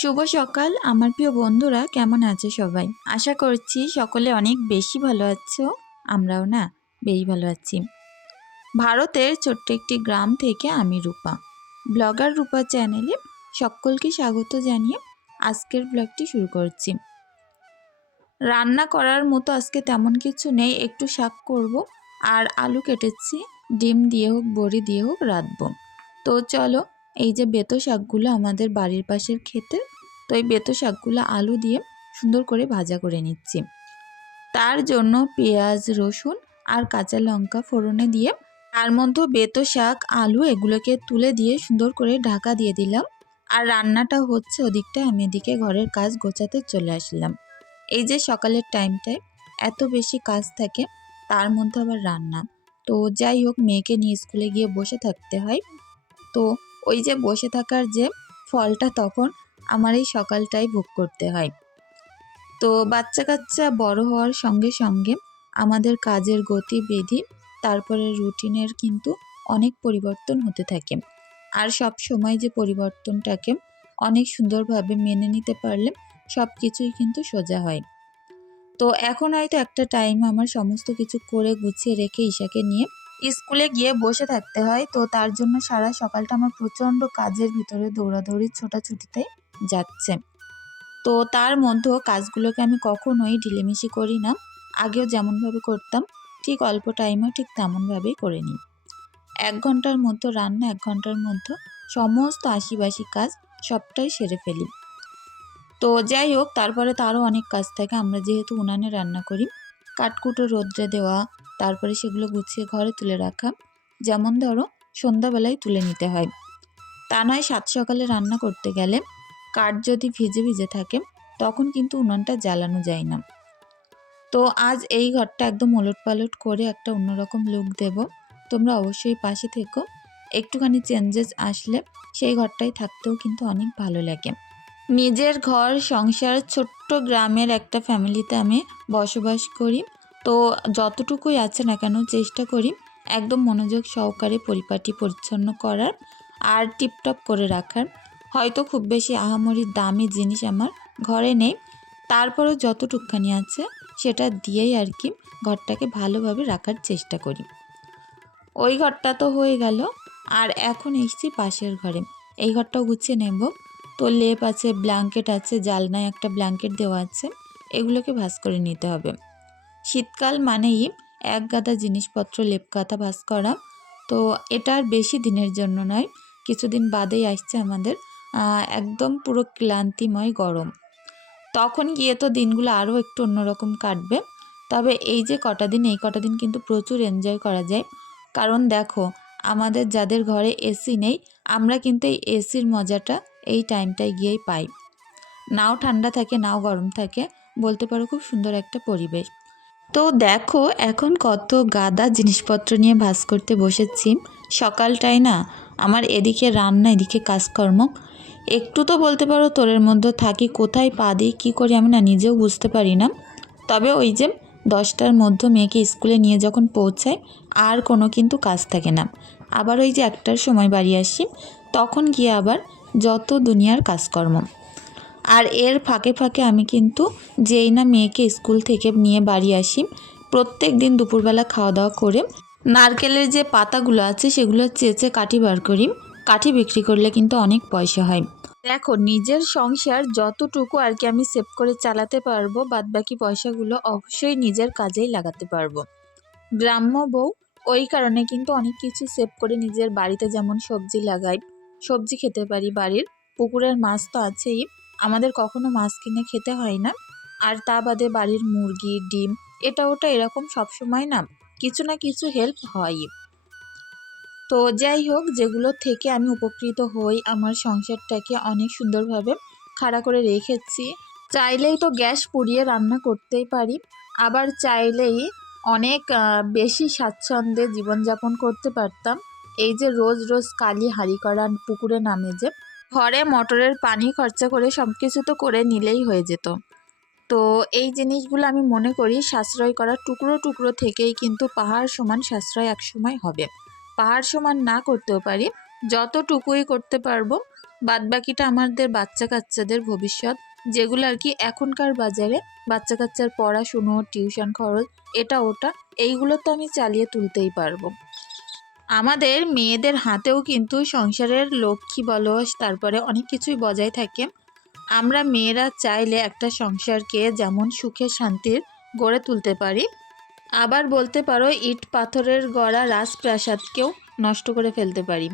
শুভ সকাল, আমার প্রিয় বন্ধুরা, কেমন আছে সবাই? আশা করছি সকলে অনেক বেশি ভালো আছো, আমরাও না বেশ ভালো আছি। ভারতের ছোট্ট একটি গ্রাম থেকে আমি রূপা। ব্লগার রূপা চ্যানেলে সকলকে স্বাগত জানিয়ে আজকের ব্লগটি শুরু করছি। রান্না করার মতো আজকে তেমন কিছু নেই, একটু শাক করব আর আলু কেটেছি, ডিম দিয়ে হোক, বড়ি দিয়ে হোক, রাঁধবো। তো চলো এই যে বেতো শাকগুলো আমাদের বাড়ির পাশের ক্ষেতে, তো এই বেতো শাকগুলো আলু দিয়ে সুন্দর করে ভাজা করে নিচ্ছি। তার জন্য পেঁয়াজ, রসুন আর কাঁচা লঙ্কা ফোড়নে দিয়ে তার মধ্যে বেতো শাক, আলু এগুলোকে তুলে দিয়ে সুন্দর করে ঢাকা দিয়ে দিলাম। আর রান্নাটা হচ্ছে ওদিকটা, আমি এদিকে ঘরের কাজ গোছাতে চলে আসলাম। এই যে সকালের টাইমটায় এত বেশি কাজ থাকে, তার মধ্যে আবার রান্না। তো যাই হোক, মেয়েকে নিয়ে স্কুলে গিয়ে বসে থাকতে হয়। তো ওই যে বসে থাকার যে ফলটা তখন আমার এই সকালটাই ভোগ করতে হয়। তো বাচ্চা কাচ্চা বড় হওয়ার সঙ্গে সঙ্গে আমাদের কাজের গতিবিধি তারপরে রুটিনের কিন্তু অনেক পরিবর্তন হতে থাকে। আর সব সময় যে পরিবর্তনটাকে অনেক সুন্দরভাবে মেনে নিতে পারলে সব কিছুই কিন্তু সোজা হয়। তো এখন হয়তো একটা টাইম আমার সমস্ত কিছু করে গুছিয়ে রেখে ঈশাকে নিয়ে স্কুলে গিয়ে বসে থাকতে হয়। তো তার জন্য সারা সকালটা আমার প্রচণ্ড কাজের ভিতরে দৌড়াদৌড়ি ছোটাছুটিতে যাচ্ছে। তো তার মধ্যেও কাজগুলোকে আমি কখনোই ঢিলেমিশি করি না। আগেও যেমনভাবে করতাম, ঠিক অল্প টাইমেও ঠিক তেমনভাবেই করে নিই। এক ঘণ্টার মধ্যে রান্না, এক ঘণ্টার মধ্যে সমস্ত আশিবাসি কাজ সবটাই সেরে ফেলি। তো যাই হোক, তারপরে তারও অনেক কাজ থাকে। আমরা যেহেতু উনানে রান্না করি, কাঠকুটো রোদ্রে দেওয়া তারপরে সেগুলো গুছিয়ে ঘরে তুলে রাখা। যেমন ধরো, সন্ধ্যাবেলায় তুলে নিতে হয়। তা নয়, সাত সকালে রান্না করতে গেলে কাঠ যদি ভিজে ভিজে থাকে, তখন কিন্তু উনানটা জ্বালানো যায় না। তো আজ এই ঘরটা একদম ওলট পালট করে একটা অন্যরকম লুক দেব। তোমরা অবশ্যই পাশে থেকো। একটুখানি চেঞ্জেস আসলে সেই ঘরটাই থাকতেও কিন্তু অনেক ভালো লাগে। নিজের ঘর, সংসার, ছোট্ট গ্রামের একটা ফ্যামিলিতে আমি বসবাস করি। তো যতটুকুই আছে না কেন চেষ্টা করি একদম মনোযোগ সহকারে পরিপাটি পরিচ্ছন্ন করার আর টিপটপ করে রাখার। হয়তো খুব বেশি আহামরি দামি জিনিস আমার ঘরে নেই। তারপরেও যতটুকখানি আছে সেটা দিয়েই আর কি ঘরটাকে ভালোভাবে রাখার চেষ্টা করি। ওই ঘরটা তো হয়ে গেল। আর এখন এসছি পাশের ঘরে। এই ঘরটাও গুছিয়ে নেব। তো লেপ আছে, ব্ল্যাঙ্কেট আছে, জালনায় একটা ব্ল্যাঙ্কেট দেওয়া আছে। এগুলোকে ভাস করে নিতে হবে। শীতকাল মানেই এক গাদা জিনিসপত্র লেপ কাঁথা ভাস করা তো এটা আর বেশি দিনের জন্য নয়, কিছুদিন বাদেই আসছে আমাদের। একদম পুরো ক্লান্তিময় গরম। তখন গিয়ে তো দিনগুলো আরও একটু অন্যরকম কাটবে। তবে এই যে কটা দিন, এই কটা দিন কিন্তু প্রচুর এনজয় করা যায়। কারণ দেখো, আমাদের যাদের ঘরে এসি নেই, আমরা কিন্তু এই এসির মজাটা এই টাইমটায় গিয়েই পাই। নাও ঠান্ডা থাকে, নাও গরম থাকে, বলতে পারো খুব সুন্দর একটা পরিবেশ। তো দেখো, এখন কত গাদা জিনিসপত্র নিয়ে ভাস করতে বসেছি। সকালটাই না, আমার এদিকে রান্না, এদিকে কাজকর্ম। একটু তো বলতে পারো তোরের মধ্যে থাকি, কোথায় পা দিই, কী করি আমি না নিজেও বুঝতে পারি না। তবে ওই যে দশটার মধ্যে মেয়েকে স্কুলে নিয়ে যখন পৌঁছায় আর কোনো কিন্তু কাজ থাকে না। আবার ওই যে একটার সময় বাড়ি আসি, তখন গিয়ে আবার যত দুনিয়ার কাজকর্ম। আর এর ফাঁকে ফাঁকে আমি কিন্তু যেই না মেয়েকে স্কুল থেকে নিয়ে বাড়ি আসি, প্রত্যেক দিন দুপুরবেলা খাওয়া দাওয়া করে নারকেলের যে পাতাগুলো আছে সেগুলো চেঁচে কাঠি বার করি। কাঠি বিক্রি করলে কিন্তু অনেক পয়সা হয়। দেখো, নিজের সংসার যতটুকু আর কি আমি সেভ করে চালাতে পারব বাদ বাকি পয়সাগুলো অবশ্যই নিজের কাজেই লাগাতে পারব। গ্রাম্য বউ, ওই কারণে কিন্তু অনেক কিছু সেভ করে নিজের বাড়িতে যেমন সবজি লাগাই, সবজি খেতে পারি, বাড়ির পুকুরের মাছ তো আছেই। আমাদের কখনো মাছ কিনে খেতে হয় না। আর তা বাদে বাড়ির মুরগি, ডিম, এটা ওটা এরকম সবসময় না, কিছু না কিছু হেল্প হয়। তো যাই হোক, যেগুলো থেকে আমি উপকৃত হই, আমার সংসারটাকে অনেক সুন্দরভাবে খাড়া করে রেখেছি। চাইলেই তো গ্যাস পুড়িয়ে রান্না করতেই পারি, আবার চাইলেই অনেক বেশি স্বাচ্ছন্দ্যে জীবনযাপন করতে পারতাম। এই যে রোজ রোজ কালি হাঁড়ি করা পুকুরে নামে যে ঘরে মোটরের পানি খরচা করে সব কিছু তো করে নিলেই হয়ে যেত। তো এই জিনিসগুলো আমি মনে করি সাশ্রয় করা টুকরো টুকরো থেকেই কিন্তু পাহাড় সমান সাশ্রয় একসময় হবে। পাহাড় সমান না করতেও পারি, যতটুকুই করতে পারব। বাদবাকিটা আমাদের বাচ্চা কাচ্চাদের ভবিষ্যৎ, যেগুলো আর কি এখনকার বাজারে বাচ্চা কাচ্চার পড়াশুনো, টিউশন খরচ এটা ওটা এইগুলো তো আমি চালিয়ে তুলতেই পারব। আমাদের মেয়েদের হাতেও কিন্তু সংসারের লক্ষ্মী বলো তারপরে অনেক কিছুই বজায় থাকে। আমরা মেয়েরা চাইলে একটা সংসারকে যেমন সুখে, শান্তির গড়ে তুলতে পারি। আবার বলতে পারো, ইট পাথরের গড়া রাজপ্রাসাদকেও নষ্ট করে ফেলতে পারি।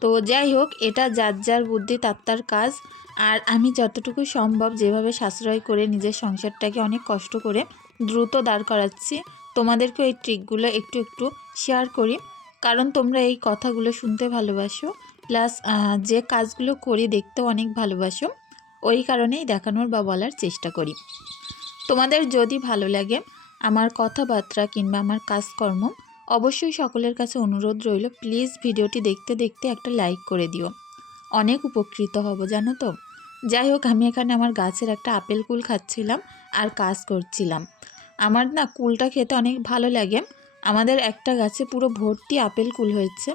তো যাই হোক, এটা যার যার বুদ্ধি, তার কাজ। আর আমি যতটুকু সম্ভব যেভাবে সাশ্রয় করে নিজের সংসারটাকে অনেক কষ্ট করে দ্রুত দাঁড় করাচ্ছি, তোমাদেরকেও এই ট্রিকগুলো একটু একটু শেয়ার করি। কারণ তোমরা এই কথাগুলো শুনতে ভালোবাসো। প্লাস যে কাজগুলো করি দেখতেও অনেক ভালোবাসো। ওই কারণেই দেখানোর বা বলার চেষ্টা করি। তোমাদের যদি ভালো লাগে আমার কথাবার্তা কিংবা আমার কাজকর্ম, অবশ্যই সকলের কাছে অনুরোধ রইল, প্লিজ ভিডিওটি দেখতে দেখতে একটা লাইক করে দিও। অনেক উপকৃত হব, জানো তো? যাই হোক, আমি এখানে আমার গাছের একটা আপেল কুল খাচ্ছিলাম আর কাজ করছিলাম। আমার না কুলটা খেতে অনেক ভালো লাগে। আমাদের একটা গাছে পুরো ভর্তি আপেল কুল হয়েছে,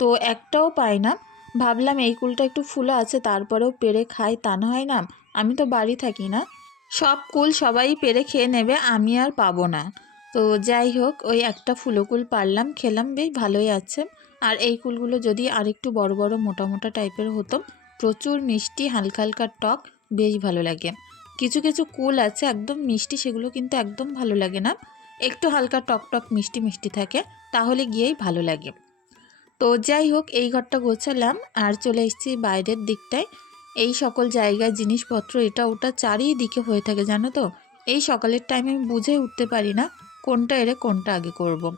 তো একটাও পাই না। ভাবলাম এই কুলটা একটু ফুলো আছে, তারপরেও পেরে খাই, তা না হয় না, আমি তো বাড়ি থাকি না। সব কুল সবাই পেরে খেয়ে নেবে, আমি আর পাবো না। তো যাই হোক, ওই একটা ফুলো কুল পারলাম, খেলাম, বেশ ভালোই আছে। আর এই কুলগুলো যদি আরেকটু বড় বড় মোটা মোটা টাইপের হতো, প্রচুর মিষ্টি, হালকা হালকা টক, বেশ ভালো লাগে। কিছু কিছু কুল আছে, একদম মিষ্টি, সেগুলো কিন্তু একদম ভালো লাগে না। একটু হালকা টক টক মিষ্টি মিষ্টি থাকে, তাহলে গিয়েই ভালো লাগে। তো যাই হোক, এই ঘরটা গোছালাম আর চলে এসেছি বাইরের দিকটায়। এই সকল জায়গায় জিনিসপত্র, এটা ওটা চারিদিকে হয়ে থাকে, জানো তো? এই সকালের টাইমে আমি বুঝে উঠতে পারি না কোনটা এরে কোনটা আগে করব।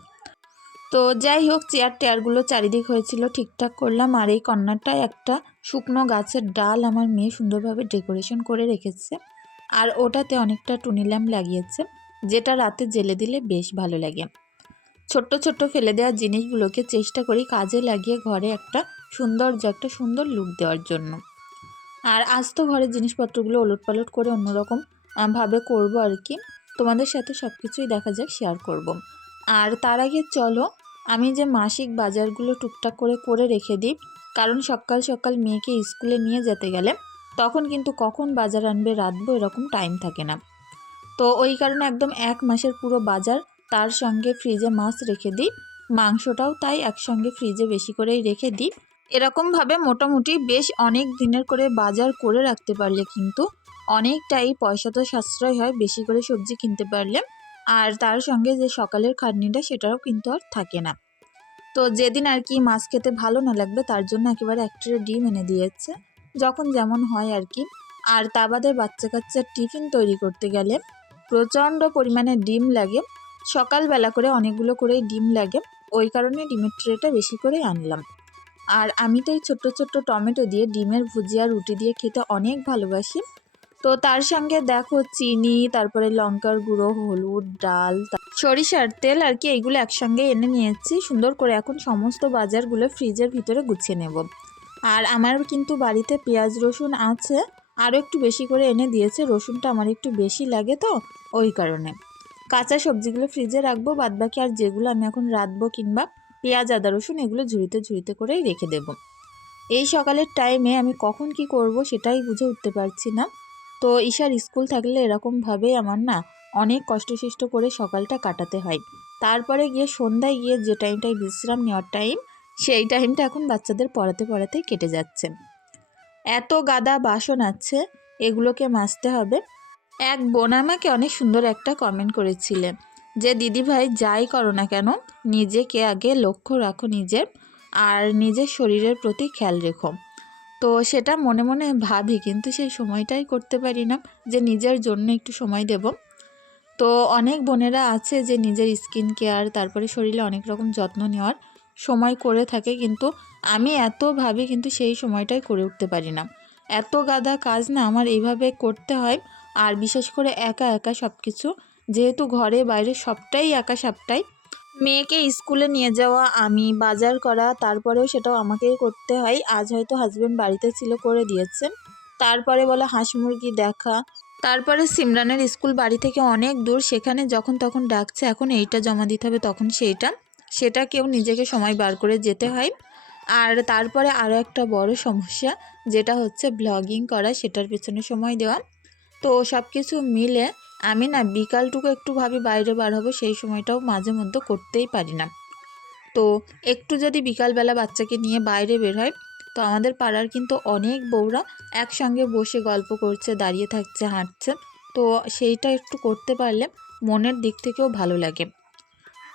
তো যাই হোক চেয়ার টেয়ারগুলো চারিদিক হয়েছিল, ঠিকঠাক করলাম। আর এই কর্নারটায় একটা শুকনো গাছের ডাল আমার মেয়ে সুন্দরভাবে ডেকোরেশন করে রেখেছে। আর ওটাতে অনেকটা টুনি ল্যাম্প লাগিয়েছে। যেটা রাতে জেলে দিলে বেশ ভালো লাগে। ছোট্ট ছোট্ট ফেলে দেওয়ার জিনিসগুলোকে চেষ্টা করি কাজে লাগিয়ে ঘরে একটা সৌন্দর্য, একটা সুন্দর লুক দেওয়ার জন্য। আর আজ তো ঘরের জিনিসপত্রগুলো ওলট পালট করে অন্যরকম ভাবে করব আর কি। তোমাদের সাথে সব কিছুই দেখা যাক শেয়ার করব। আর তার আগে চলো, আমি যে মাসিক বাজারগুলো টুকটাক করে করে রেখে দিই, কারণ সকাল সকাল মেয়েকে স্কুলে নিয়ে যেতে গেলে তখন কিন্তু কখন বাজার আনবে, রাঁধবো এরকম টাইম থাকে না। তো ওই কারণে একদম এক মাসের পুরো বাজার তার সঙ্গে ফ্রিজে মাছ রেখে দিই। মাংসটাও তাই একসঙ্গে ফ্রিজে বেশি করেই রেখে দিই। এরকমভাবে মোটামুটি বেশ অনেক দিনের করে বাজার করে রাখতে পারলে কিন্তু অনেকটাই পয়সা তো সাশ্রয় হয় বেশি করে সবজি কিনতে পারলে। আর তার সঙ্গে যে সকালের খাটনিটা সেটাও কিন্তু আর থাকে না। তো যেদিন আর কি মাছ খেতে ভালো না লাগবে তার জন্য একেবারে একটা ডিম এনে দিয়েছে। যখন যেমন হয় আর কি। আর তা বাদে বাচ্চা কাচ্চার টিফিন তৈরি করতে গেলে প্রচণ্ড পরিমাণে ডিম লাগে। সকালবেলা করে অনেকগুলো করে ডিম লাগে। ওই কারণে ডিমের ট্রেটা বেশি করে আনলাম। আর আমি তো এই ছোট্ট ছোট্ট টমেটো দিয়ে ডিমের ভুজিয়া রুটি দিয়ে খেতে অনেক ভালোবাসি। তো তার সঙ্গে দেখো চিনি, তারপরে লঙ্কার গুঁড়ো, হলুদ, ডাল সরিষার তেল আর কি এইগুলো একসঙ্গে এনে নিয়েছি। সুন্দর করে এখন সমস্ত বাজারগুলো ফ্রিজের ভিতরে গুছিয়ে নেব। আর আমার কিন্তু বাড়িতে পেঁয়াজ রসুন আছে। আরও একটু বেশি করে এনে দিয়েছে, রসুনটা আমার একটু বেশি লাগে তো, ওই কারণে। কাঁচা সবজিগুলো ফ্রিজে রাখব, বাদবাকি আর যেগুলো আমি এখন রাঁধবো কিংবা পেঁয়াজ, আদা, রসুন, এগুলো ঝুড়িতে ঝুড়িতে করেই রেখে দেব। এই সকালের টাইমে আমি কখন কি করব সেটাই বুঝে উঠতে পারছি না। তো ঈশার স্কুল থাকলে এরকমভাবেই আমার না অনেক কষ্টসিষ্ট করে সকালটা কাটাতে হয়। তারপরে গিয়ে সন্ধ্যায় গিয়ে যে টাইমটায় বিশ্রাম নেওয়ার টাইম, সেই টাইমটা এখন বাচ্চাদের পড়াতে পড়াতে কেটে যাচ্ছে। এত গাদা বাসন আছে, এগুলোকে মাজতে হবে। এক বোন আমাকে অনেক সুন্দর একটা কমেন্ট করেছিলেন যে দিদি ভাই যাই করো না কেন, নিজেকে আগে লক্ষ্য রাখো নিজের আর নিজের শরীরের প্রতি খেয়াল রেখো। তো সেটা মনে মনে ভাবি, কিন্তু সেই সময়টাই করতে পারি না যে, নিজের জন্য একটু সময় দেব। তো অনেক বোনেরা আছে যে, নিজের স্কিন কেয়ার তারপরে শরীরে অনেক রকম যত্ন নেওয়ার সময় করে থাকে, কিন্তু আমি এত ভাবি কিন্তু সেই সময়টাই করে উঠতে পারি না। এত গাদা কাজ না আমার এইভাবে করতে হয়, আর বিশেষ করে একা একা সব কিছু যেহেতু ঘরে বাইরে সবটাই একা সবটাই মেয়েকে স্কুলে নিয়ে যাওয়া, আমি বাজার করা, তারপরেও সেটাও আমাকেই করতে হয়। আজ হয়তো হাজব্যান্ড বাড়িতে ছিল করে দিয়েছেন তারপরে বলে হাঁস মুরগি দেখা। তারপরে সিমরানের স্কুল বাড়ি থেকে অনেক দূর, সেখানে যখন তখন ডাকছে, এখন এইটা জমা দিতে হবে, তখন সেইটা। সেটা কেউ নিজেকে সময় বার করে যেতে হয়। আর তারপরে আরও একটা বড় সমস্যা, যেটা হচ্ছে ব্লগিং করা, সেটার পেছনে সময় দেওয়া। তো সব কিছু মিলে আমি না বিকালটুকু একটু ভাবি বাইরে বার হব, সেই সময়টাও মাঝে মধ্যে করতেই পারি না। তো একটু যদি বিকালবেলা বাচ্চাকে নিয়ে বাইরে বের হয়, তো আমাদের পাড়ার কিন্তু অনেক বউরা একসঙ্গে বসে গল্প করছে, দাঁড়িয়ে থাকছে, হাঁটছে। তো সেইটা একটু করতে পারলে মনের দিক থেকেও ভালো লাগে।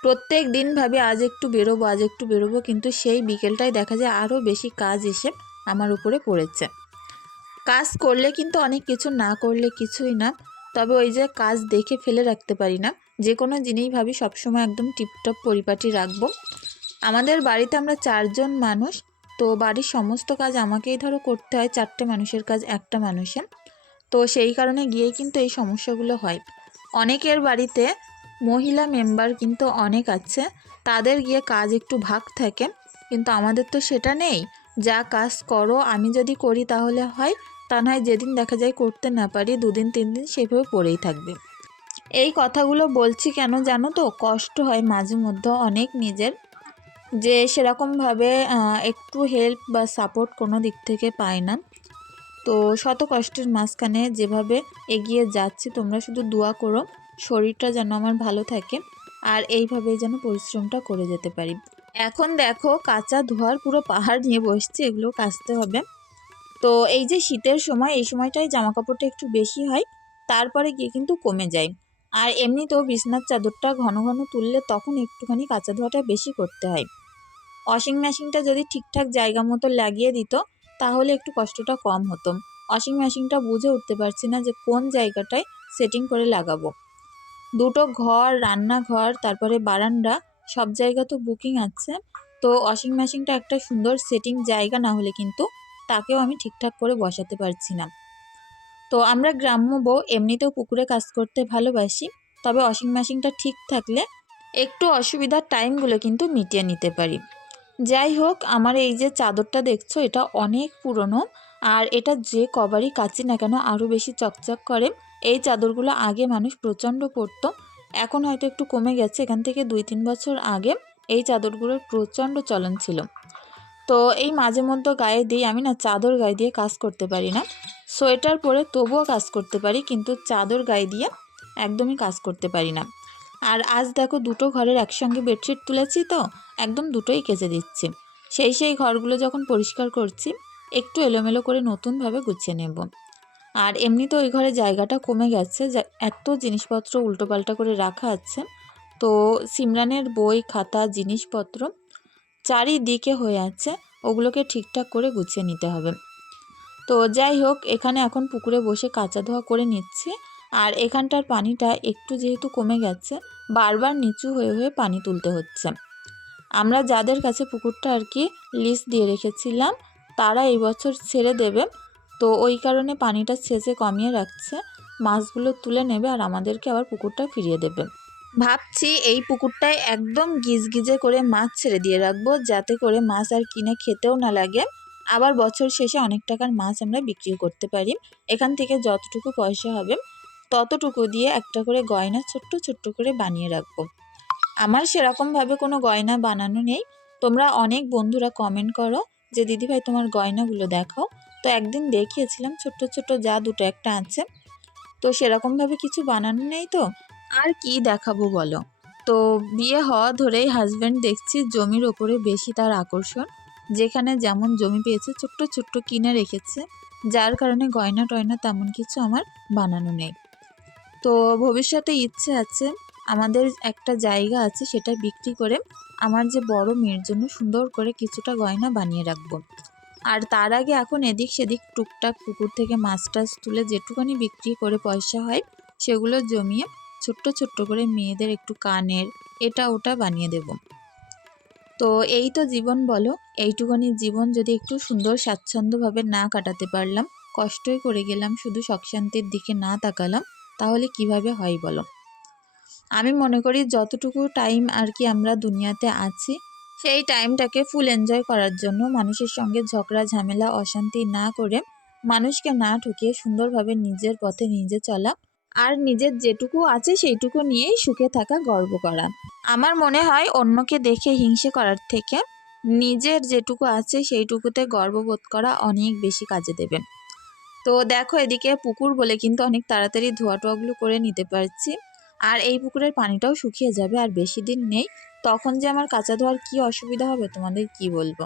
প্রত্যেক দিন ভাবি, আজ একটু বেরোবো, আজ একটু বেরোবো। কিন্তু সেই বিকেলটাই দেখা যায় আরও বেশি কাজ এসে আমার উপরে পড়েছে। কাজ করলে কিন্তু অনেক কিছু, না করলে কিছুই না। তবে ওই যে কাজ দেখে ফেলে রাখতে পারি না। যে কোনো জিনিস ভাবি, সবসময় একদম টিপটপ পরিপাটি রাখব। আমাদের বাড়িতে আমরা চারজন মানুষ, তো বাড়ির সমস্ত কাজ আমাকেই ধরো করতে হয়, চারটে মানুষের কাজ একটা মানুষের। তো সেই কারণে গিয়ে কিন্তু এই সমস্যাগুলো হয়। অনেকের বাড়িতে মহিলা মেম্বার কিন্তু অনেক আছে, তাদের গিয়ে কাজ একটু ভাগ থাকে, কিন্তু আমাদের তো সেটা নেই। যা কাজ করো, আমি যদি করি তাহলে হয়, তা নয় যেদিন দেখা যায় করতে না পারি, দুদিন, তিন দিন সেভাবে পড়েই থাকবে। এই কথাগুলো বলছি কেন জানো তো? কষ্ট হয় মাঝে মধ্যে অনেক নিজের। যে সেরকমভাবে একটু হেল্প বা সাপোর্ট কোনো দিক থেকে পায় না। তো শত কষ্টের মাঝখানে যেভাবে এগিয়ে যাচ্ছি, তোমরা শুধু দোয়া করো। শরীরটা যেন আমার ভালো থাকে আর এইভাবেই যেন পরিশ্রমটা করে যেতে পারি। এখন দেখো কাঁচা ধোয়ার পুরো পাহাড় নিয়ে বসছি, এগুলো কাচতে হবে। তো এই যে শীতের সময়, এই সময়টায় জামা কাপড়টা একটু বেশি হয়, তারপরে গিয়ে কিন্তু কমে যায়। আর এমনিতেও বিছনার চাদরটা ঘন ঘন তুললে তখন একটুখানি কাঁচা ধোয়াটা বেশি করতে হয়। ওয়াশিং মেশিনটা যদি ঠিকঠাক জায়গা মতো লাগিয়ে দিত, তাহলে একটু কষ্টটা কম হতো। ওয়াশিং মেশিনটা বুঝে উঠতে পারছি না যে কোন জায়গাটায় সেটিং করে লাগাবো। দুটো ঘর, রান্নাঘর, তারপরে বারান্দা, সব জায়গা তো বুকিং আছে। তো ওয়াশিং মেশিনটা একটা সুন্দর সেটিং জায়গা না হলে কিন্তু তাকেও আমি ঠিকঠাক করে বসাতে পারছি না। তো আমরা গ্রাম্য বউ, এমনিতেও পুকুরে কাজ করতে ভালোবাসি, তবে ওয়াশিং মেশিনটা ঠিক থাকলে একটু অসুবিধার টাইমগুলো কিন্তু মিটিয়ে নিতে পারি। যাই হোক, আমার এই যে চাদরটা দেখছ, এটা অনেক পুরনো, আর এটা যে কবারই কাচি না কেন আরও বেশি চকচক করে। এই চাদরগুলো আগে মানুষ প্রচণ্ড পরতো, এখন হয়তো একটু কমে গেছে। এখান থেকে দুই তিন বছর আগে এই চাদরগুলোর প্রচণ্ড চলন ছিল। তো এই মাঝে মধ্যে গায়ে দিই, আমি না চাদর গায়ে দিয়ে কাজ করতে পারি না। সোয়েটার পরে তবুও কাজ করতে পারি, কিন্তু চাদর গায়ে দিয়ে একদমই কাজ করতে পারি না। আর আজ দেখো দুটো ঘরের একসঙ্গে বেডশিট তুলেছি তো, একদম দুটোই কেচে দিচ্ছি। সেই সেই ঘরগুলো যখন পরিষ্কার করছি, একটু এলোমেলো করে নতুনভাবে গুছিয়ে নেব। আর এমনিতে ওই ঘরে জায়গাটা কমে গেছে এত জিনিসপত্র উল্টোপাল্টা করে রাখা আছে। তো সিমরানের বই, খাতা, জিনিসপত্র চারিদিকে হয়ে আছে, ওগুলোকে ঠিকঠাক করে গুছিয়ে নিতে হবে। তো যাই হোক, এখানে এখন পুকুরে বসে কাঁচা ধোয়া করে নিচ্ছি। আর এখানটার পানিটা একটু যেহেতু কমে গেছে, বারবার নিচু হয়ে হয়ে পানি তুলতে হচ্ছে। আমরা যাদের কাছে পুকুরটা আর কি লিস্ট দিয়ে রেখেছিলাম, তারা এই বছর ছেড়ে দেবে। তো ওই কারণে পানিটা ছেঁচে কমিয়ে রাখছে। মাছগুলো তুলে নেবে আর আমাদেরকে আবার পুকুরটা ফিরিয়ে দেবে। ভাবছি এই পুকুরটায় একদম গিজগিজে করে মাছ ছেড়ে দিয়ে রাখব, যাতে করে মাছ আর কিনে খেতেও না লাগে। আবার বছর শেষে অনেক টাকার মাছ আমরা বিক্রি করতে পারি। এখান থেকে যতটুকু পয়সা হবে, ততটুকু দিয়ে একটা করে গয়না ছোট্ট ছোট্ট করে বানিয়ে রাখব। আমার সেরকমভাবে কোনো গয়না বানানো নেই। তোমরা অনেক বন্ধুরা কমেন্ট করো যে, দিদিভাই, তোমার গয়নাগুলো দেখাও। তো একদিন দেখিয়েছিলাম ছোট্ট ছোট্ট যা দুটো একটা আছে। তো সেরকমভাবে কিছু বানানো নেই তো। আর কি দেখাবো বলো? তো বিয়ে হওয়া ধরেই হাজব্যান্ড দেখছি জমির ওপরে বেশি তার আকর্ষণ। যেখানে যেমন জমি পেয়েছে ছোট্ট ছোট্ট কিনে রেখেছে। যার কারণে গয়না টয়না তেমন কিছু আমার বানানো নেই। তো ভবিষ্যতে ইচ্ছে আছে আমাদের একটা জায়গা আছে সেটা বিক্রি করে আমার যে বড় মেয়ের জন্য সুন্দর করে কিছুটা গয়না বানিয়ে রাখব। আর তার আগে এখন এদিক সেদিক টুকটাক পুকুর থেকে মাছ টাছ তুলে যেটুকানি বিক্রি করে পয়সা হয়, সেগুলো জমিয়ে ছোট্ট ছোট্ট করে মেয়েদের একটু কানের এটা ওটা বানিয়ে দেব। তো এই তো জীবন বলো এইটুখানি জীবন যদি একটু সুন্দর স্বাচ্ছন্দ্যভাবে না কাটাতে পারলাম, কষ্টই করে গেলাম, শুধু শখ শান্তির দিকে না তাকালাম, তাহলে কীভাবে হয় বলো? আমি মনে করি যতটুকু টাইম আর কি আমরা দুনিয়াতে আছি সেই টাইমটাকে ফুল এনজয় করার জন্য মানুষের সঙ্গে ঝগড়া, ঝামেলা, অশান্তি না করে মানুষকে না ঠকিয়ে সুন্দরভাবে নিজের পথে নিজে চলা আর নিজের যেটুকু আছে সেইটুকু নিয়েই সুখে থাকা গর্ব করা। আমার মনে হয় অন্যকে দেখে হিংসে করার থেকে নিজের যেটুকু আছে সেইটুকুতে গর্ববোধ করা অনেক বেশি কাজে দেবে। তো দেখো এদিকে পুকুর বলে কিন্তু অনেক তাড়াতাড়ি ধোয়া টোয়াগুলো করে নিতে পারছি। আর এই পুকুরের পানিটাও শুকিয়ে যাবে আর বেশি দিন নেই। তখন যে আমার কাঁচা ধোয়ার কী অসুবিধা হবে তোমাদের কি বলব?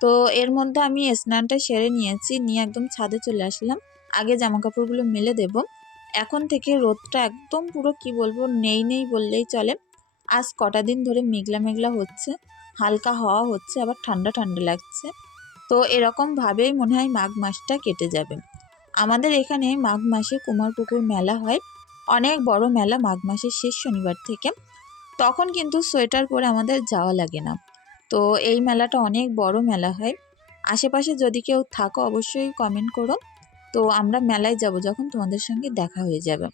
তো এর মধ্যে আমি স্নানটা সেরে নিয়েছি, নিয়ে একদম ছাদে চলে আসলাম। আগে জামা কাপড়গুলো মেলে দেব। এখন থেকে রোদটা একদম পুরো কি বলব, নেই নেই বললেই চলে। আজ কটা দিন ধরে মেঘলা মেঘলা হচ্ছে। হালকা হাওয়া হচ্ছে, আবার ঠান্ডা ঠান্ডা লাগছে। তো এরকমভাবেই মনে হয় মাঘ মাসটা কেটে যাবে। আমাদের এখানে মাঘ মাসে কুমারপুকুর মেলা হয়। অনেক বড় মেলা মাঘ মাসের শেষ শনিবার থেকে। তখন কিন্তু সোয়েটার পরে আমাদের যাওয়া লাগে না। তো এই মেলাটা অনেক বড় মেলা হয়। আশেপাশে যদি কেউ থাকো অবশ্যই কমেন্ট করো। তো আমরা মেলায় যাব যখন তোমাদের সঙ্গে দেখা হয়ে যাবে।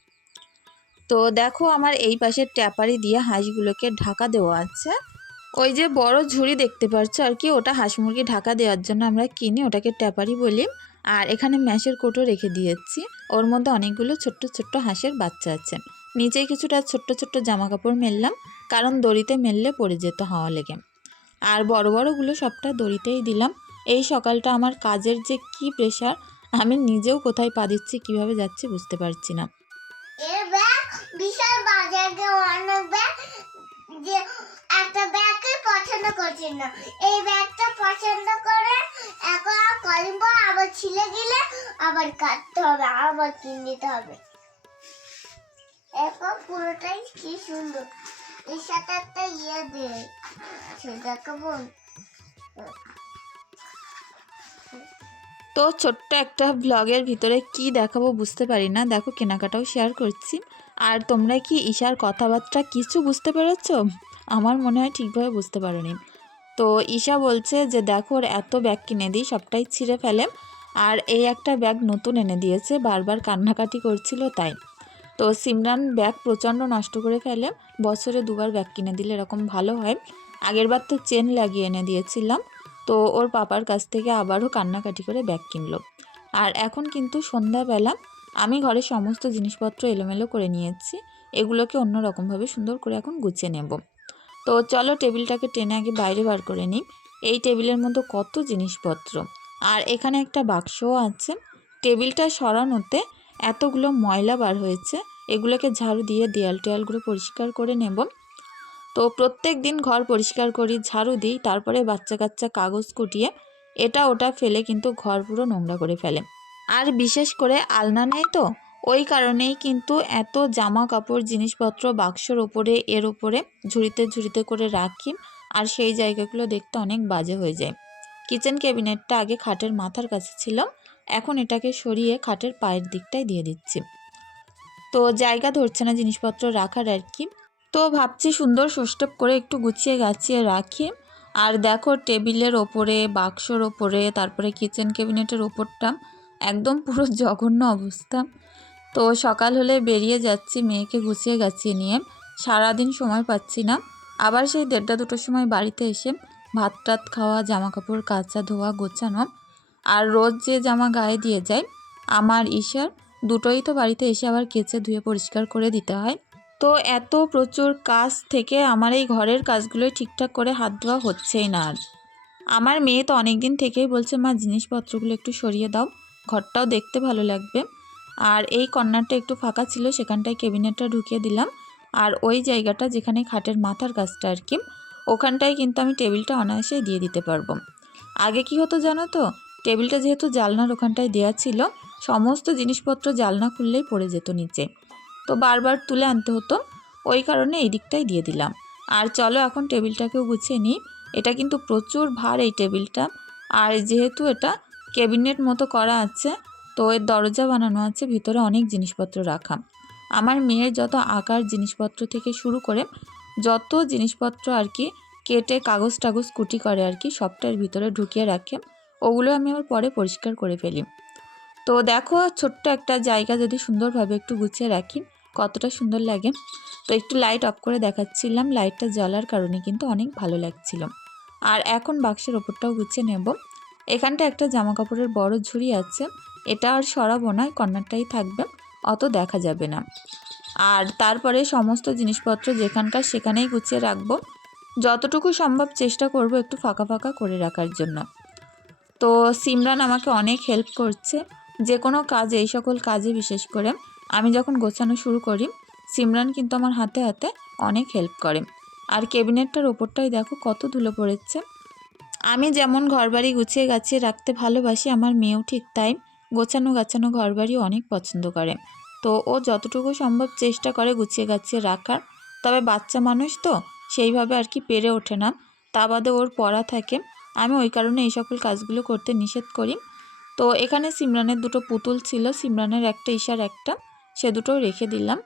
তো দেখো আমার এই পাশে ট্যাপারি দিয়ে হাঁসগুলোকে ঢাকা দেওয়া আছে। ওই যে বড় ঝুড়ি দেখতে পাচ্ছ আর কি, ওটা হাঁস মুরগি ঢাকা দেওয়ার জন্য আমরা কিনি, ওটাকে ট্যাপারি বলি। আর এখানে ম্যাশের কোটো রেখে দিয়েছি। ওর মধ্যে অনেকগুলো ছোট্ট ছোট্ট হাঁসের বাচ্চা আছে। নিচেই কিছুটা ছোট্ট ছোট্ট জামা কাপড় মেললাম, কারণ দড়িতে মেললে পড়ে যেত হাওয়া লেগে। আর বড় বড়গুলো সবটা দড়িতেই দিলাম। এই সকালটা আমার কাজের যে কি প্রেশার আমি নিজেও কোথায় পা দিচ্ছি, কীভাবে যাচ্ছি বুঝতে পারছি না। একটা পছন্দ না। এই ব্যাগটা পছন্দ করে আবার ছিলে গেলে আবার কাটতে হবে, আবার কিনে হবে। এখন পুরোটাই কি সুন্দর। এর সাথে একটা ইয়ে দেয় সেটাকে বল। তো ছোট্ট একটা ব্লগের ভিতরে কি দেখাবো বুঝতে পারি না। দেখো, কেনাকাটাও শেয়ার করছি। আর তোমরা কি ঈশার কথাবার্তা কিছু বুঝতে পেরেছ? আমার মনে হয় ঠিকভাবে বুঝতে পারোনি। তো ঈশা বলছে যে, দেখো, ওর এত ব্যাগ কিনে দিই, সবটাই ছিঁড়ে ফেলে। আর এই একটা ব্যাগ নতুন এনে দিয়েছে, বারবার কান্নাকাটি করছিল তাই। তো সিমরান ব্যাগ প্রচণ্ড নষ্ট করে ফেলে, বছরে দুবার ব্যাগ কিনে দিলে এরকম ভালো হয়। আগেরবার তো চেন লাগিয়ে এনে দিয়েছিলাম, তো ওর পাপার কাছ থেকে আবারও কান্নাকাটি করে ব্যাগ কিনলো। আর এখন কিন্তু সন্ধ্যাবেলা আমি ঘরে সমস্ত জিনিসপত্র এলোমেলো করে নিয়েছি, এগুলোকে অন্য রকমভাবে সুন্দর করে এখন গুছিয়ে নেব। তো চলো টেবিলটাকে টেনে আগে বাইরে বার করে নিই। এই টেবিলের মধ্যে কত জিনিসপত্র। আর এখানে একটা বাক্সও আছে। টেবিলটা সরানোতে এতগুলো ময়লা বার হয়েছে, এগুলোকে ঝাড়ু দিয়ে দেয়াল টেয়ালগুলো পরিষ্কার করে নেব। তো প্রত্যেক দিন ঘর পরিষ্কার করি, ঝাড়ু দিই, তারপরে বাচ্চা কাচ্চা কাগজ কুটিয়ে এটা ওটা ফেলে কিন্তু ঘর পুরো নোংরা করে ফেলে। আর বিশেষ করে আলনা নেই তো, ওই কারণেই কিন্তু এত জামা কাপড় জিনিসপত্র বাক্সর ওপরে, এর ওপরে ঝুড়িতে ঝুড়িতে করে রাখি আর সেই জায়গাগুলো দেখতে অনেক বাজে হয়ে যায়। কিচেন ক্যাবিনেটটা আগে খাটের মাথার কাছে ছিল এখন এটাকে সরিয়ে খাটের পায়ের দিকটায় দিয়ে দিচ্ছি। তো জায়গা ধরছে না জিনিসপত্র রাখার আর কি। তো ভাবছি সুন্দর সুস্টেপ করে একটু গুছিয়ে গাছিয়ে রাখি। আর দেখো টেবিলের ওপরে, বাক্সর ওপরে, তারপরে কিচেন ক্যাবিনেটের ওপরটা একদম পুরো জঘন্য অবস্থা। তো সকাল হলে বেরিয়ে যাচ্ছি মেয়েকে গুছিয়ে গাছিয়ে নিয়ে। সারাদিন সময় পাচ্ছি না। আবার সেই দেড়টা দুটোর সময় বাড়িতে এসে ভাত টাত খাওয়া জামা কাপড় কাচা, ধোয়া, গোছানো আর রোজ যে জামা গায়ে দিয়ে যায়, আমার ঈশার দুটোই তো বাড়িতে এসে আবার কেচে ধুয়ে পরিষ্কার করে দিতে হয়। তো এত প্রচুর কাজ থেকে আমার এই ঘরের কাজগুলোই ঠিকঠাক করে হাত ধোয়া হচ্ছেই না আর। আমার মেয়ে তো অনেক দিন থেকেই বলছে, মা, জিনিসপত্রগুলো একটু সরিয়ে দাও, ঘরটাও দেখতে ভালো লাগবে। আর এই কর্নারটা একটু ফাঁকা ছিল, সেখানটায় ক্যাবিনেটটা ঢুকিয়ে দিলাম। আর ওই জায়গাটা যেখানে খাটের মাথার কাজটা আর কি, ওখানটায় কিন্তু আমি টেবিলটা অনায়াসে দিয়ে দিতে পারব। আগে কি হতো জানো তো টেবিলটা যেহেতু জালনার ওখানটায় দেওয়া ছিল, সমস্ত জিনিসপত্র জালনা খুললেই পড়ে যেত নিচে। তো বারবার তুলে আনতে হতো, ওই কারণে এই দিকটাই দিয়ে দিলাম। আর চলো এখন টেবিলটাকেও গুছিয়ে নিই। এটা কিন্তু প্রচুর ভার এই টেবিলটা। আর যেহেতু এটা ক্যাবিনেট মতো করা আছে, তো এর দরজা বানানো আছে, ভিতরে অনেক জিনিসপত্র রাখা। আমার মেয়ের যত আকার জিনিসপত্র থেকে শুরু করে, যত জিনিসপত্র আর কি কেটে কাগজ টাগজ কুটি করে আর কি, সবটার ভিতরে ঢুকিয়ে রাখে। ওগুলো আমি আবার পরে পরিষ্কার করে ফেলি। তো দেখো ছোট্ট একটা জায়গা যদি সুন্দরভাবে একটু গুছিয়ে রাখি, কতটা সুন্দর লাগে। তো একটু লাইট অফ করে দেখাচ্ছিলাম লাইটটা জ্বলার কারণে কিন্তু অনেক ভালো লাগছিল। আর এখন বাক্সের ওপরটাও গুছিয়ে নেব। এখানটা একটা জামা কাপড়ের বড় ঝুড়ি আছে, এটা আর সরাবো না, কর্নারটাই থাকবে, অত দেখা যাবে না। আর তারপরে সমস্ত জিনিসপত্র যেখানকার সেখানেই গুছিয়ে রাখব। যতটুকু সম্ভব চেষ্টা করব একটু ফাঁকা ফাঁকা করে রাখার জন্য। তো সিমরান আমাকে অনেক হেল্প করছে, যে কোনো কাজে, এই সকল কাজে বিশেষ করে। আমি যখন গোছানো শুরু করি, সিমরান কিন্তু আমার হাতে হাতে অনেক হেল্প করে। আর ক্যাবিনেটটার ওপরটাই দেখো কত ধুলো পড়েছে। আমি যেমন ঘরবাড়ি গুছিয়ে গাছিয়ে রাখতে ভালোবাসি, আমার মেয়েও ঠিক তাই। গোছানো গাছানো ঘরবাড়ি অনেক পছন্দ করে। তো ও যতটুকু সম্ভব চেষ্টা করে গুছিয়ে গাছিয়ে রাখার। তবে বাচ্চা মানুষ তো, সেইভাবে আর কি পেরে ওঠে না। তা বাদে ওর পড়া থাকে। আমি ওই কারণে এই সকল কাজগুলো করতে নিষেধ করি। তো এখানে সিমরানের দুটো পুতুল ছিল, সিমরানের একটা, ঈশার একটা, সে দুটো রেখে দিলাম।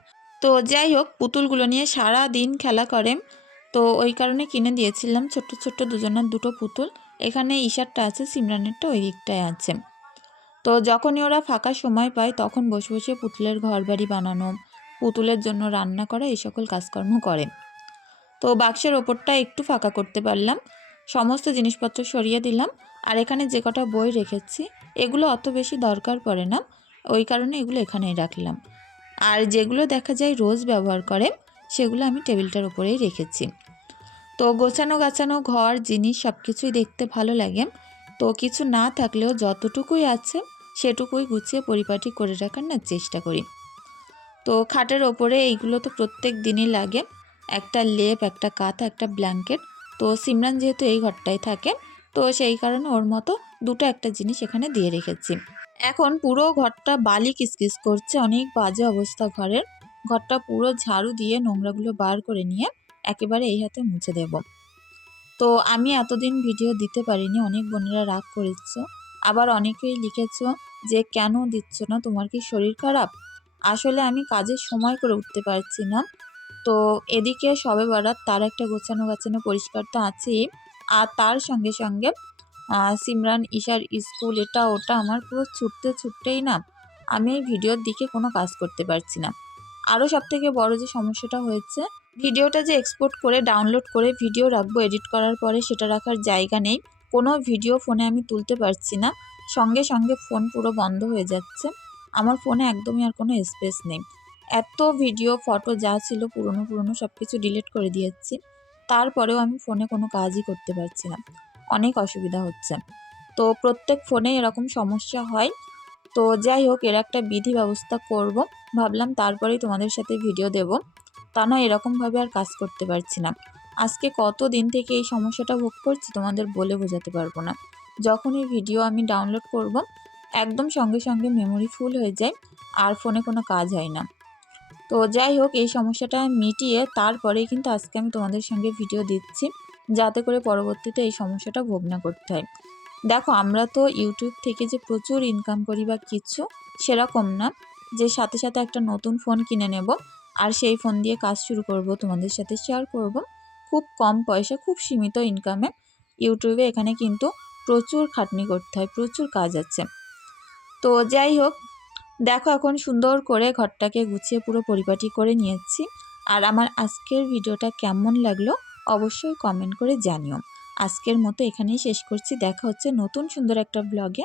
তো যাই হোক, পুতুলগুলো নিয়ে সারা দিন খেলা করে। তো ওই কারণে কিনে দিয়েছিলাম ছোট্ট ছোট্ট দুজনের দুটো পুতুল। এখানে ঈশারটা আছে, সিমরানেরটা ওই দিকটায় আছে। তো যখনই ওরা ফাঁকা সময় পায়, তখন বসে বসে পুতুলের ঘর বাড়ি বানানো, পুতুলের জন্য রান্না করা, এই সকল কাজকর্ম করে। তো বাক্সের ওপরটা একটু ফাঁকা করতে পারলাম। সমস্ত জিনিসপত্র সরিয়ে দিলাম আর এখানে যে কটা বই রেখেছি, এগুলো অত বেশি দরকার পড়ে না। ওই কারণে এগুলো এখানেই রাখলাম। আর যেগুলো দেখা যায় রোজ ব্যবহার করে, সেগুলো আমি টেবিলটার উপরেই রেখেছি। তো গোছানো গাছানো ঘর, জিনিস সব কিছুই দেখতে ভালো লাগে। তো কিছু না থাকলেও যতটুকুই আছে, সেটুকুই গুছিয়ে পরিপাটি করে রাখার না চেষ্টা করি। তো খাটের ওপরে এইগুলো তো প্রত্যেক দিনই লাগে। একটা লেপ, একটা কাঁথা, একটা ব্ল্যাঙ্কেট তো সিমরান যেহেতু এই ঘরটায় থাকে, তো সেই কারণে ওর মতো দুটো একটা জিনিস এখানে দিয়ে রেখেছি। এখন পুরো ঘরটা বালি কিসকিস করছে, অনেক বাজে অবস্থা ঘরের। ঘরটা পুরো ঝাড়ু দিয়ে নোংরাগুলো বার করে নিয়ে একেবারে এই হাতে মুছে দেব। তো আমি এতদিন ভিডিও দিতে পারিনি, অনেক বোনেরা রাগ করেছ। আবার অনেকেই লিখেছ যে, কেন দিচ্ছ না? তোমার কি শরীর খারাপ? আসলে আমি কাজের সময় করে উঠতে পারছি না। তো এদিকে সবে বারাত তার একটা গোছানো গাছানো পরিষ্কার তো আছেই। আর তার সঙ্গে সঙ্গে সিমরান, ঈশার স্কুল, এটা ওটা আমার পুরো ছুটতে ছুটতেই না আমি এই ভিডিওর দিকে কোনো কাজ করতে পারছি না। আরও সব থেকে বড় যে সমস্যাটা হয়েছে, ভিডিওটা যে এক্সপোর্ট করে ডাউনলোড করে ভিডিও রাখব এডিট করার পরে সেটা রাখার জায়গা নেই। কোনো ভিডিও ফোনে আমি তুলতে পারছি না। সঙ্গে সঙ্গে ফোন পুরো বন্ধ হয়ে যাচ্ছে। আমার ফোনে একদমই আর কোনো স্পেস নেই। এত ভিডিও ফটো যা ছিল পুরনো পুরনো সব কিছু ডিলিট করে দিয়েছি। তারপরেও আমি ফোনে কোনো কাজই করতে পারছি না। অনেক অসুবিধা হচ্ছে। তো প্রত্যেক ফোনে এরকম সমস্যা হয়। তো যাই হোক, এর একটা বিধি ব্যবস্থা করব। ভাবলাম তারপরেই তোমাদের সাথে ভিডিও দেব। তা না এরকমভাবে আর কাজ করতে পারছি না। আজকে কত দিন থেকে এই সমস্যাটা ভোগ করছি তোমাদের বলে বোঝাতে পারব না। যখনই ভিডিও আমি ডাউনলোড করব, একদম সঙ্গে সঙ্গে মেমোরি ফুল হয়ে যায়। আর ফোনে কোনো কাজ হয় না। তো যাই হোক, এই সমস্যাটা মিটিয়ে তারপরেই কিন্তু আজকে আমি তোমাদের সঙ্গে ভিডিও দিচ্ছি, যাতে করে পরবর্তীতে এই সমস্যাটা ভোগ না করতে হয়। দেখো, আমরা তো ইউটিউব থেকে যে প্রচুর ইনকাম করি বা কিছু, সেরকম না। যে সাথে সাথে একটা নতুন ফোন কিনে নেব, আর সেই ফোন দিয়ে কাজ শুরু করব, তোমাদের সাথে শেয়ার করব। খুব কম পয়সা, খুব সীমিত ইনকামে ইউটিউবে এখানে কিন্তু প্রচুর খাটনি করতে হয়, প্রচুর কাজ আছে। তো যাই হোক দেখো এখন সুন্দর করে ঘরটাকে গুছিয়ে পুরো পরিপাটি করে নিয়েছি। আর আমার আজকের ভিডিওটা কেমন লাগল অবশ্যই কমেন্ট করে জানিও। আজকের মতো এখানেই শেষ করছি। দেখা হচ্ছে নতুন সুন্দর একটা ব্লগে